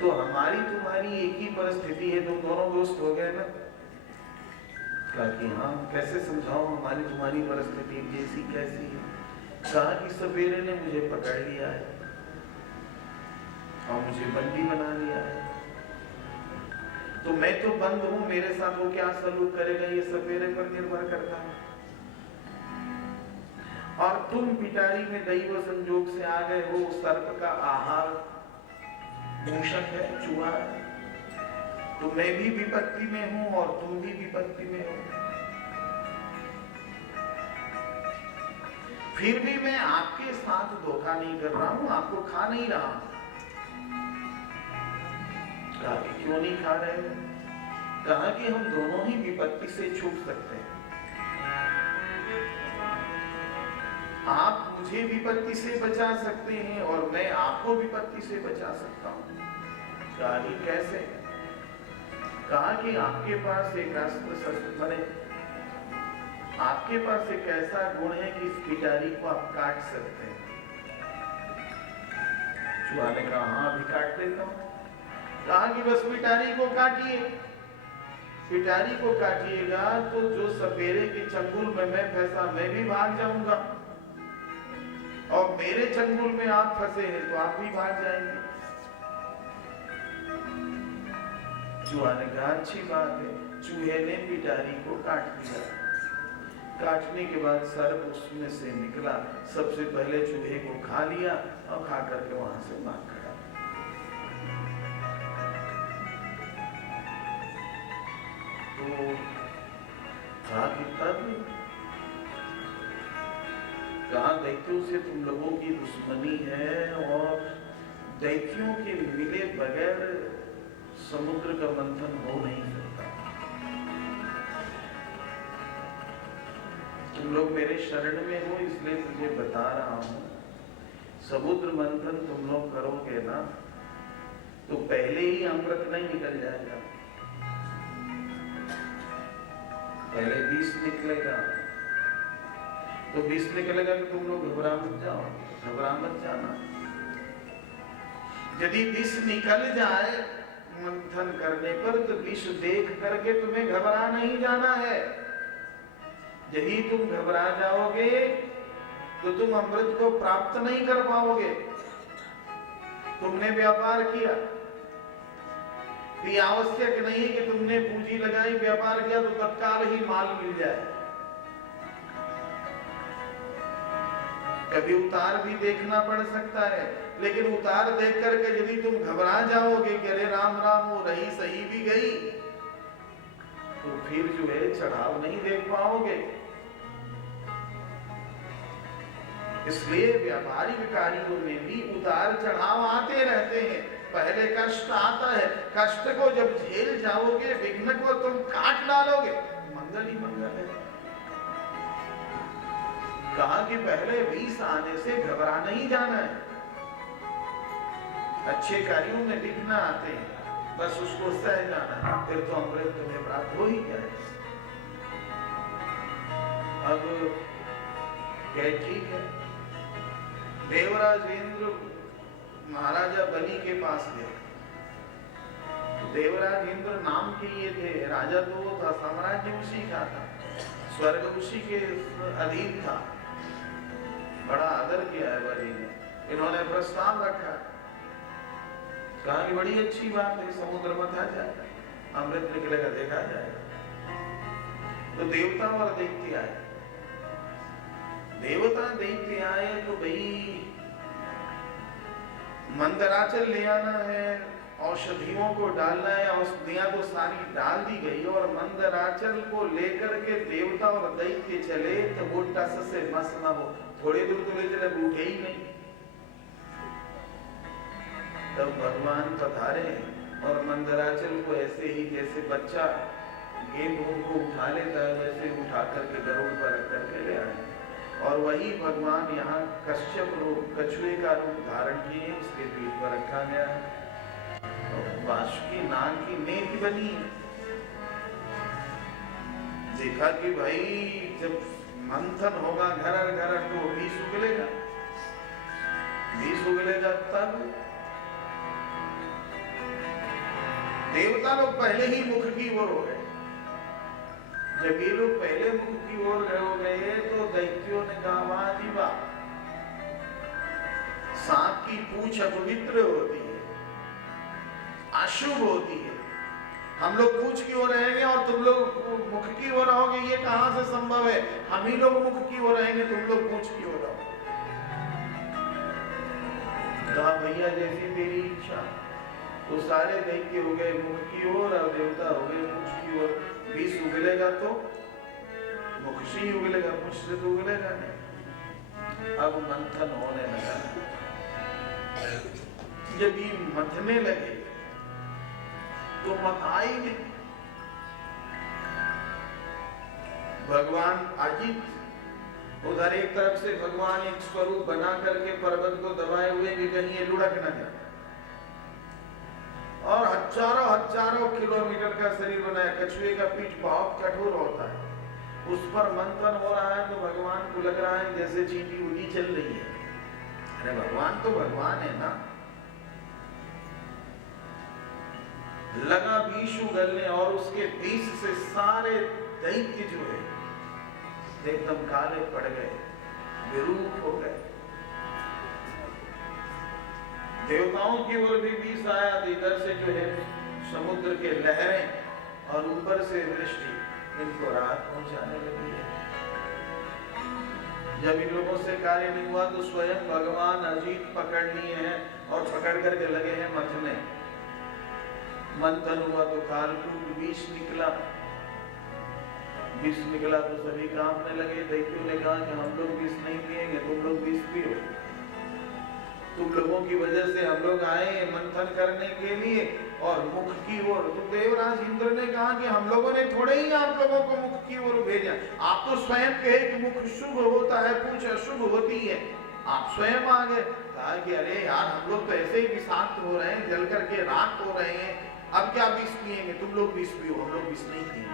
तो हमारी तुम्हारी एक ही परिस्थिति है, तुम दोनों दोस्त हो गए ना। कहा कि हाँ, कैसे समझाओ हमारी तुम्हारी परिस्थिति जैसी कैसी है? कहा कि सपेरे ने मुझे पकड़ लिया है और मुझे बंदी बना लिया है। तो मैं तो बंद हूं, मेरे साथ वो क्या सलूक करेगा ये सपेरे पर निर्भर करता है। और तुम पिटारी में दैव संजोग से आ गए हो, सर्प का आहार मूषक है, चूहा है। तो मैं भी विपत्ति में हूं और तुम भी विपत्ति में हो। फिर भी मैं आपके साथ धोखा नहीं कर रहा हूं, आपको खा नहीं रहा हूं। कहा कि क्यों नहीं खा रहे हो? कहा कि हम दोनों ही विपत्ति से छूट सकते हैं। आप मुझे विपत्ति से बचा सकते हैं और मैं आपको विपत्ति से बचा सकता हूं। कहा कि कैसे? कहा कि आपके पास एक अस्त्र शस्त्र बने, आपके पास एक ऐसा गुण है कि इस पिटारी को आप काट सकते हैं। चूहा ने कहा हाँ अभी काट देता हूं। कहा कि बस पिटारी को काटिए। पिटारी को काटिएगा तो जो सपेरे के चंगुल में मैं फंसा मैं भी भाग जाऊंगा, और मेरे चंगुल में आप फंसे हैं तो आप भी भाग जाएंगे। चूहा ने कहा अच्छी बात है। चूहे ने पिटारी को काट दिया। काटने के बाद सर्प उसमें से निकला, सबसे पहले चूहे को खा लिया और खा करके वहां से भाग खड़ा। तो कहा कि तब कहा दैत्यों से तुम लोगों की दुश्मनी है और दैत्यों के मिले बगैर समुद्र का मंथन हो नहीं सकता। तुम लोग मेरे शरण में हो इसलिए तुझे बता रहा हूं, समुद्र मंथन तुम लोग करोगे ना तो पहले ही अमृत नहीं निकल जाएगा, पहले विष निकलेगा। तो विष निकलेगा कि तुम लोग घबरा मत जाओ, घबरा मत जाना। यदि विष निकल जाए मंथन करने पर तो विष देख करके तुम्हें घबरा नहीं जाना है। यदि तुम घबरा जाओगे तो तुम अमृत को प्राप्त नहीं कर पाओगे। तुमने व्यापार किया तो आवश्यक नहीं है कि तुमने पूंजी लगाई, व्यापार किया तो तत्काल ही माल मिल जाए। कभी उतार भी देखना पड़ सकता है, लेकिन उतार देख करके यदि तुम घबरा जाओगे कि अरे राम राम वो रही सही भी गई, तो फिर जो है चढ़ाव नहीं देख पाओगे। इसलिए व्यापारिक कार्यों में भी उतार चढ़ाव आते रहते हैं। पहले कष्ट आता है, कष्ट को जब झेल जाओगे, विघ्न को तुम काट डालोगे, मंगल ही मंगल है। कहा कि पहले विष आने से घबरा नहीं जाना है। अच्छे कार्यों में विघ्न आते हैं, बस उसको सह जाना है, फिर तो अमृत तुम्हें प्राप्त हो ही जाए। अब क्या ठीक है? देवराज इंद्र महाराजा बलि के पास गए। देवराज इंद्र नाम के ये थे, राजा तो वो था, साम्राज्य उसी का था, स्वर्ग उसी के अधीन था। बड़ा आदर किया है बलि ने। इन्होंने प्रस्ताव रखा, कहा कि बड़ी अच्छी बात है, समुद्र मथा जाए, अमृत निकलेगा देखा जाएगा। तो देवता और दैत्य आए। देवता दैत्य आए तो भाई मंदराचल ले आना है, औषधियों को डालना है। औषधियां तो सारी डाल दी गई और मंदराचल को लेकर के देवता और दैत्य चले तो वो टस से मस न हो, थोड़े दूर तो ले चले, उठे ही नहीं। तब भगवान पधारे और मंदराचल को ऐसे ही जैसे बच्चा गेंद को उठा लेता है वैसे उठा करके गरुड़ पर रख करके ले आए। और वही भगवान यहाँ कश्यप रूप, कछुए का रूप धारण किए, उसके पीठ पर रखा गया है। वासुकी नाग की नेत्र बनी है। देखा कि भाई जब मंथन होगा घर घर तो विष उगलेगा, विष उगलेगा तब देवता लोग पहले ही मुख की ओर हो गए। जब ये लोग पहले मुख की ओर हो गए तो दैत्यों ने कहा वाह जी वाह, सांप की पूंछ अपवित्र होती है, अशुभ होती है। हम लोग पूछ की ओर रहेंगे और तुम लोग मुख की ओर रहोगे, ये कहां से संभव है? हम ही लोग मुख की ओर रहेंगे, तुम लोग पूछ की ओर रहोगे। कहा भैया जैसी तेरी इच्छा। तो सारे दैत्य हो गए मुख की ओर और देवता हो गए मुख की ओर। विष उगलेगा तो मुख से ही उगलेगा, मुझ से तो उगलेगा नहीं। अब मंथन होने लगा। जब ये मंथने लगे तो मथाई नहीं। भगवान अजित उधर एक तरफ से भगवान एक स्वरूप बना करके पर्वत को दबाए हुए कि कहीं ये लुढ़क न जाए, और हजारों हजारों किलोमीटर का शरीर बनाया। कछुए का पीठ बहुत कठोर होता है, उस पर मंथन हो रहा है तो भगवान को लग रहा है जैसे चींटी उड़ी चल रही है। अरे भगवान तो भगवान है ना। लगा विष उगलने और उसके विष से सारे दैत्य जो है एकदम काले पड़ गए, विरूप हो गए। देवताओं की ओर भी विष आया, इधर से जो है समुद्र के लहरें और ऊपर से वृष्टि इनको राहत पहुंचाने लगी है। जब इन लोगों से कार्य नहीं हुआ तो स्वयं भगवान अजीत पकड़ लिए हैं और पकड़ करके लगे हैं मथने। मंथन हुआ तो कालकूट विष निकला। विष निकला तो सभी कांपने लगे। दैत्यों ने कहा कि हम लोग विष नहीं पिएंगे, तुम लोग विष पियो। तुम लोगों की वजह से हम लोग आए मंथन करने के लिए और मुख की ओर। तो देवराज इंद्र ने कहा कि हम लोगों ने थोड़े ही आप लोगों को मुख की ओर भेजा, आप तो स्वयं कहे कि मुख शुभ होता है, पूछ अशुभ होती है, आप स्वयं आ गए। कहा कि अरे यार हम लोग तो ऐसे ही विषाक्त हो रहे हैं, जल करके राख हो रहे हैं, अब क्या विष पिएंगे? तुम लोग विष पियो, हम लोग विष नहीं पिएंगे।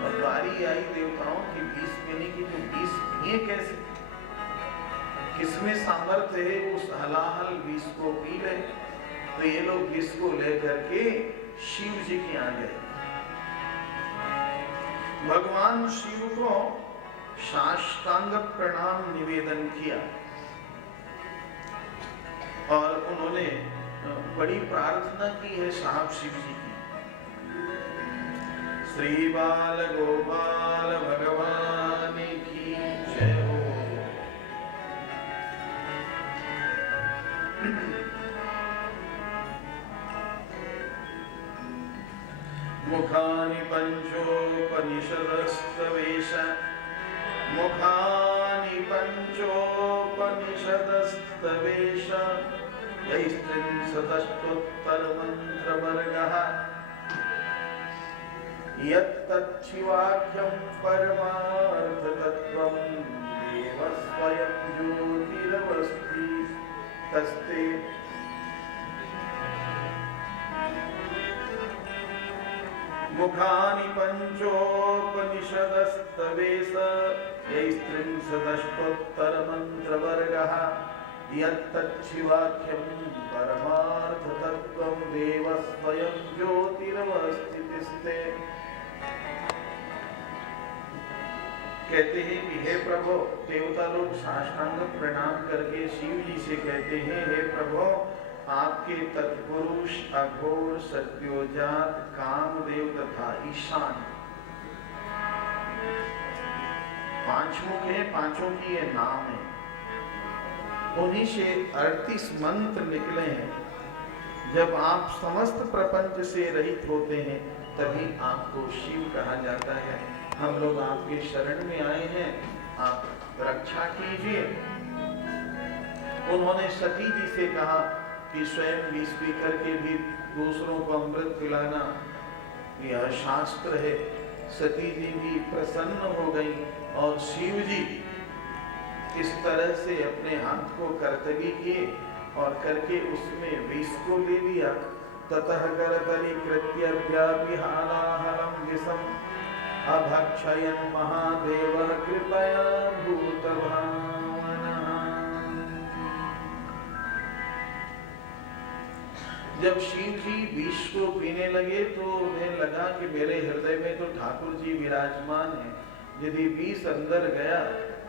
अब बारी आई देवताओं की विष पीने की, तो विष पिए कैसे? किसमें सामर्थ्य है उस हलाहल विष को पी ले? तो ये लोग विष को लेकर के शिव जी के यहाँ गए। भगवान शिव को साष्टांग प्रणाम निवेदन किया और उन्होंने बड़ी प्रार्थना की है साहब शिव जी की। श्री बाल गोपाल भगवान की जय हो। मुखानि पंचोपनिषदस्तवेश, मुखानि पंचोपनिषदस्तवेश, यैस्त्रिंशदष्टोत्तरमन्त्रवर्गः, यत्तच्छिवाख्यं परमार्थतत्त्वं देवस्वयं ज्योतिरवस्ति तस्ते। मुखानि पंचोपनिषदस्तवेश, यैस्त्रिंशदष्टोत्तरमन्त्रवर्गः, यत्तच्छिवाख्यं परमार्थतत्त्वं देवस्वयं ज्योतिरवस्थितिस्ते। कहते हैं कि हे प्रभु, देवता लोग साष्टांग प्रणाम करके शिव जी से कहते हैं, हे प्रभु आपके तत्पुरुष अघोर सत्योजात कामदेव तथा ईशान 5 मुख है, 5 की ये नाम है। उन्हीं से 38 मंत्र निकले हैं। जब आप समस्त प्रपंच से रहित होते हैं तभी आपको शिव कहा जाता है। हम लोग आपके शरण में आए हैं, आप रक्षा कीजिए। उन्होंने सती जी से कहा कि स्वयं विष पी करके भी दूसरों को अमृत पिलाना यह शास्त्र है। सती जी भी प्रसन्न हो गई और शिव जी इस तरह से अपने हाथ को कर्तव्य किए और करके उसमें विष को ले लिया। ततः करतली कृत्य व्यापिहालाहलम विषम अभक्षयन् महादेवः कृपया भूतभावनः। जब शिव जी विष को पीने लगे तो उन्हें लगा कि मेरे हृदय में तो ठाकुर जी विराजमान हैं। यदि विष अंदर गया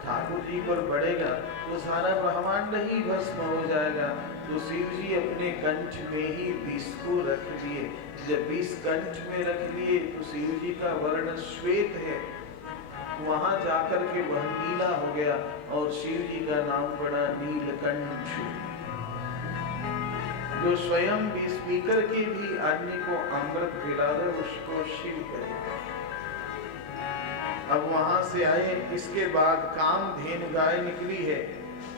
ठाकुर जी पर बढ़ेगा तो सारा ब्रह्मांड ही भस्म हो जाएगा। तो तो शिव जी अपने कंठ में ही विष को रख दिए। जब विष कंठ में रख लिए तो शिव जी का वर्ण श्वेत है, वहां जाकर के वह नीला हो गया और शिव जी का नाम पड़ा नीलकंठ। जो स्वयं विष पीकर के भी अन्य को अमृत पिला दे उसको शिव कहे। अब वहां से आए, इसके बाद कामधेनु गाय निकली है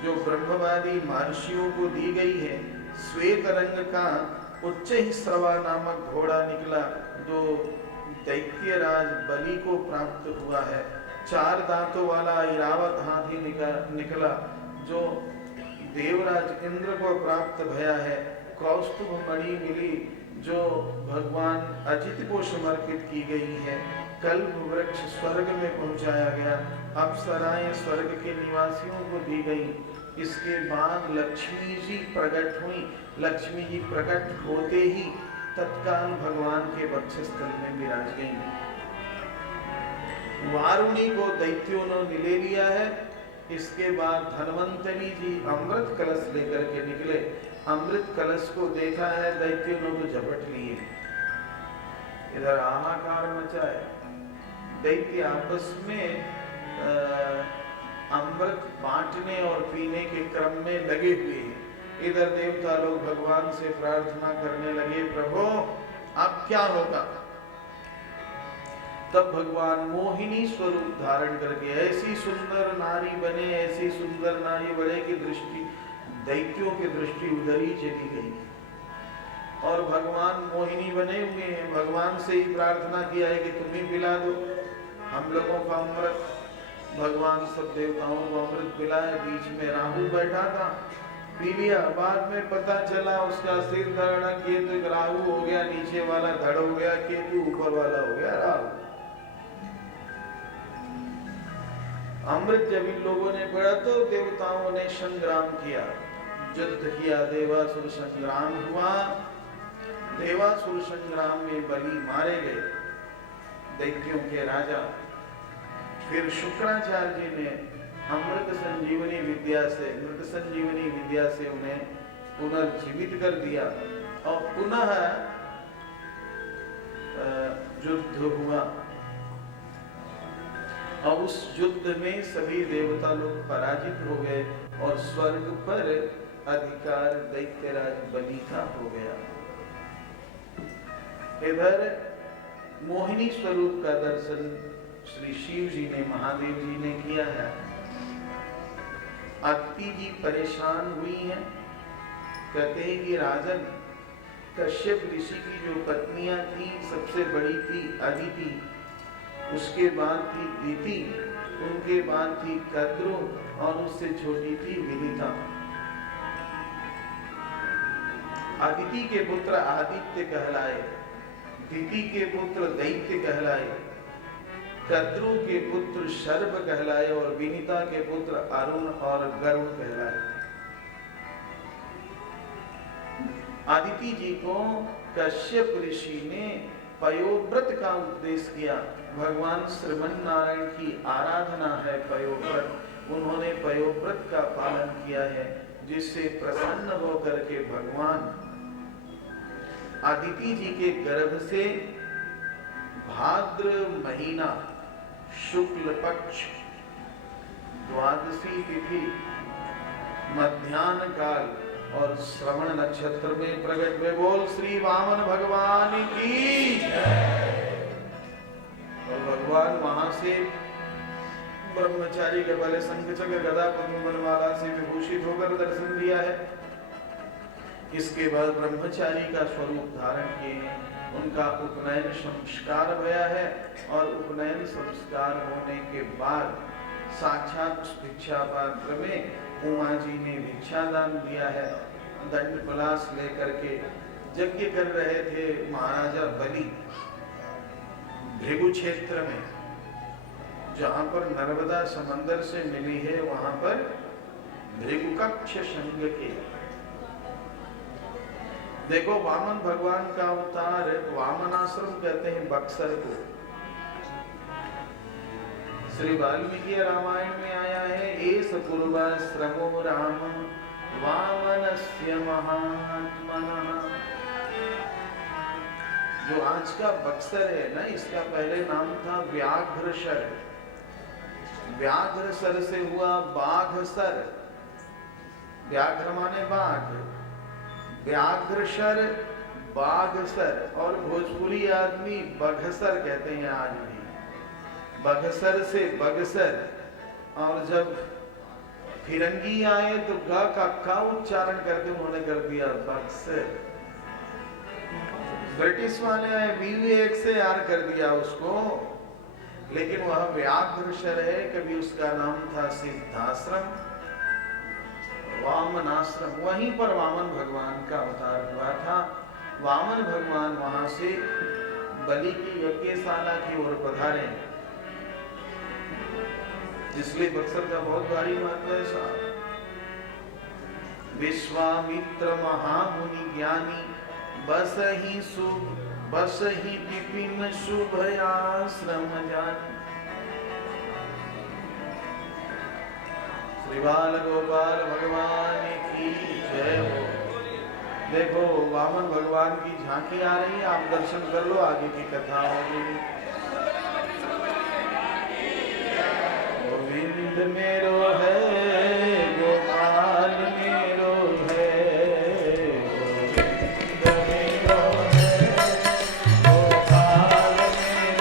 जो ब्रह्मवादी महर्षियों को दी गई है। श्वेत रंग का उच्च श्रवा नामक घोड़ा निकला जो दैत्यराज बलि को प्राप्त हुआ है। 4 दांतों वाला ऐरावत हाथी निकला जो देवराज इंद्र को प्राप्त भया है। कौस्तुभ मणि मिली जो भगवान अजित को समर्पित की गई है। कल्प वृक्ष स्वर्ग में पहुंचाया गया। अप्सराएं स्वर्ग के निवासियों को दी गई। इसके बाद लक्ष्मी जी प्रकट हुई। लक्ष्मी जी प्रकट होते ही तत्काल भगवान के वक्षस्थल में विराज गई। वारुणी को दैत्यों ने ले लिया है। इसके बाद धन्वंतरी जी अमृत कलश लेकर के निकले। अमृत कलश को देखा है दैत्यों ने तो झपट लिए। इधर हाहाकार मचा है। दैत्य आपस में अमृत बांटने और पीने के क्रम में लगे हुए हैं। इधर देवता लोग भगवान से प्रार्थना करने लगे, प्रभु अब क्या होगा। तब भगवान मोहिनी स्वरूप धारण करके ऐसी सुंदर नारी बने, ऐसी सुंदर नारी बने की दृष्टि दैत्यों की दृष्टि उधर ही चली गई और भगवान मोहिनी बने हुए हैं। भगवान से ही प्रार्थना किया है कि तुम ही पिला दो हम लोगों का अमृत। भगवान सब देवताओं को अमृत पिलाए। बीच में राहु बैठा था, पी लिया। बाद में पता चला उसका सिर धड़, केतु राहु हो गया, नीचे वाला धड़ हो गया केतु, ऊपर वाला हो गया राहु। अमृत जब इन लोगों ने पढ़ा तो देवताओं ने संग्राम किया, युद्ध किया, देवासुर संग्राम हुआ। देवासुर संग्राम में बलि मारे गए दैत्यों के राजा। फिर शुक्राचार्य जी ने अमृत संजीवनी विद्या से, मृत संजीवनी विद्या से उन्हें पुनर्जीवित कर दिया और पुनः युद्ध हुआ। और उस युद्ध में सभी देवता लोग पराजित हो गए और स्वर्ग पर अधिकार दैत्यराज बलि का हो गया। इधर मोहिनी स्वरूप का दर्शन श्री शिव जी ने, महादेव जी ने किया है। अदिति जी परेशान हुई हैं। कहते हैं कि राजन कश्यप ऋषि की जो पत्नियां थी, सबसे बड़ी थी अदिति, उसके बाद थी दिति, उनके बाद थी कद्रु और उससे छोटी थी विनिता। अदिति के पुत्र आदित्य कहलाए, दिति के पुत्र दैत्य कहलाए, कद्रु के पुत्र शर्व कहलाए और विनिता के पुत्र अरुण और गरुड़ कहलाए। आदिति जी को कश्यप ऋषि ने पयोव्रत का उपदेश किया। भगवान श्रीमन नारायण की आराधना है पयोव्रत। उन्होंने पयोव्रत का पालन किया है, जिससे प्रसन्न होकर के भगवान आदिति जी के गर्भ से भाद्र महीना शुक्ल पक्ष द्वादशी तिथि मध्याह्न काल और श्रवण नक्षत्र में प्रकट हुए। बोल श्री वामन भगवान की जय। और भगवान वहां से ब्रह्मचारी के पहले शंख चक्र गदा पद्म माला से विभूषित होकर दर्शन दिया है। इसके बाद ब्रह्मचारी का स्वरूप धारण किए हैं। उनका उपनयन संस्कार भया है और उपनयन संस्कार होने के बाद साक्षात उस भिक्षा पात्र में उमा जी ने भिक्षा दान दिया है। दंड पलाश लेकर के यज्ञ कर रहे थे महाराजा बलि भृगु क्षेत्र में, जहां पर नर्मदा समंदर से मिली है, वहां पर भृगुकक्ष संघ के। देखो वामन भगवान का अवतार, वामनाश्रम कहते हैं बक्सर को। श्री वाल्मीकि रामायण में आया है, एस पूर्वाश्रमो राम वामनस्य महात्मनः। जो आज का बक्सर है ना, इसका पहले नाम था व्याघ्रसर। व्याघ्रसर से हुआ बाघसर। व्याघ्र माने बाघ, व्याघ्रसर, बाघसर। और भोजपुरी आदमी बघसर कहते हैं आज भी। बघसर से बगसर। और जब फिरंगी आए तो ग का क उच्चारण करके उन्होंने कर दिया बक्सर। ब्रिटिश वाले आए BVX से यार कर दिया उसको, लेकिन वह व्याघ्रसर है। कभी उसका नाम था सिद्धाश्रम, वामनाश्रम। वहीं पर वामन भगवान का अवतार हुआ था। वामन भगवान वहां से बलि की यज्ञशाला की ओर पधारे, जिसलिए बक्सर का बहुत भारी महत्व है साहब। विश्वामित्र महामुनि ज्ञानी बस ही विपिन शुभ आश्रम जानी। श्री बाल गोपाल भगवान की जय हो। देखो वामन भगवान की झांकी आ रही है, आप दर्शन कर लो, आगे की कथा होगी। गोविंद मेरो है, गोपाल मेरो है, गोविंद मेरो है, गोपाल मेरो है,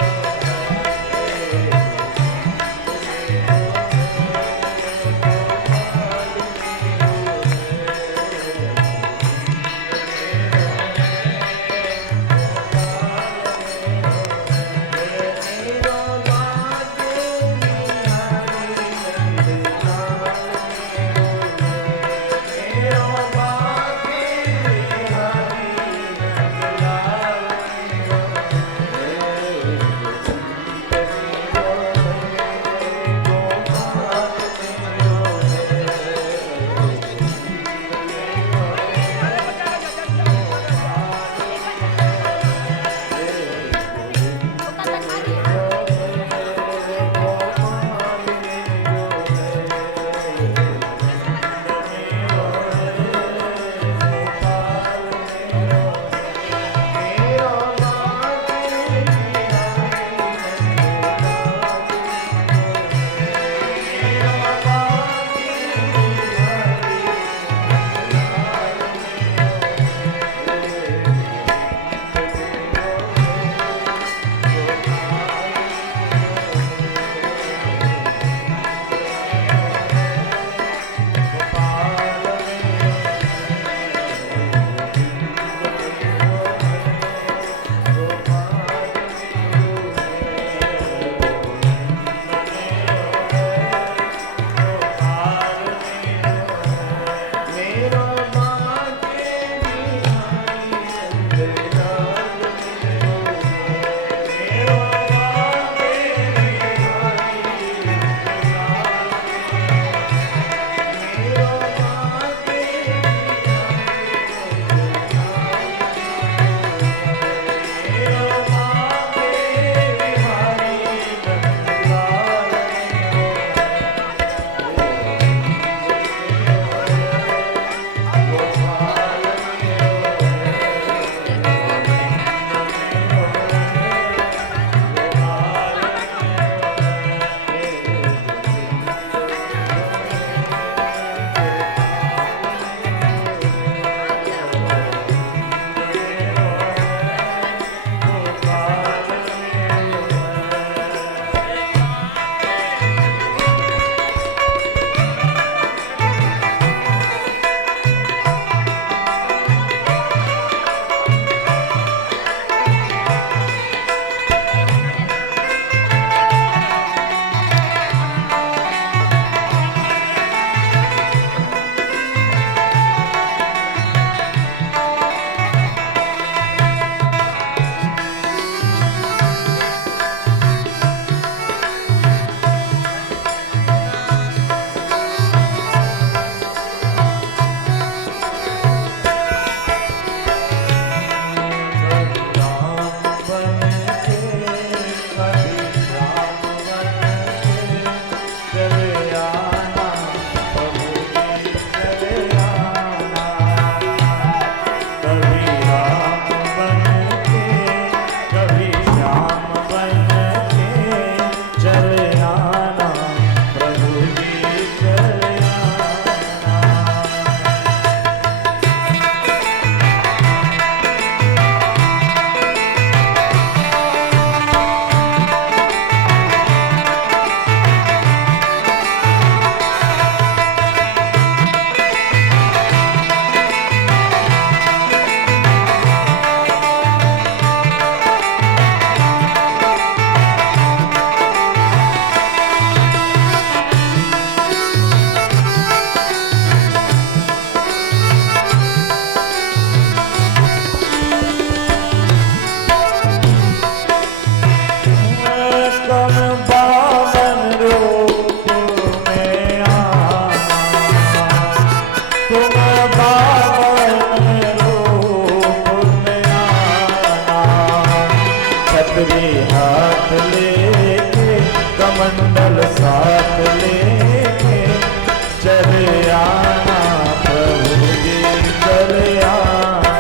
छतरी हाथ लेके कमंडल साथ लेके चले आना प्रभु जी चले आना।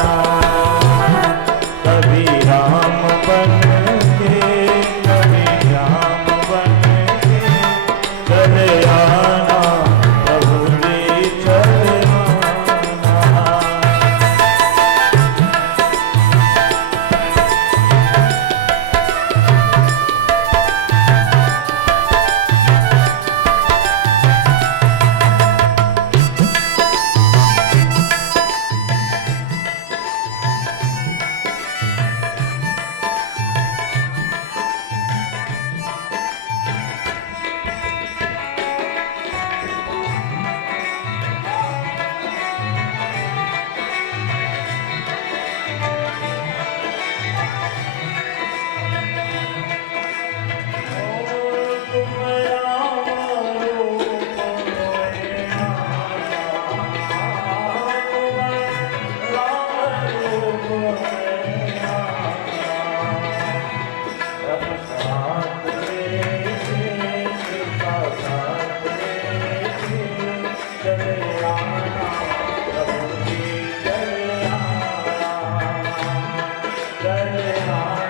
कभी राम बन के कभी राम बन के चले आना प्रभु जी चले आना। चले आना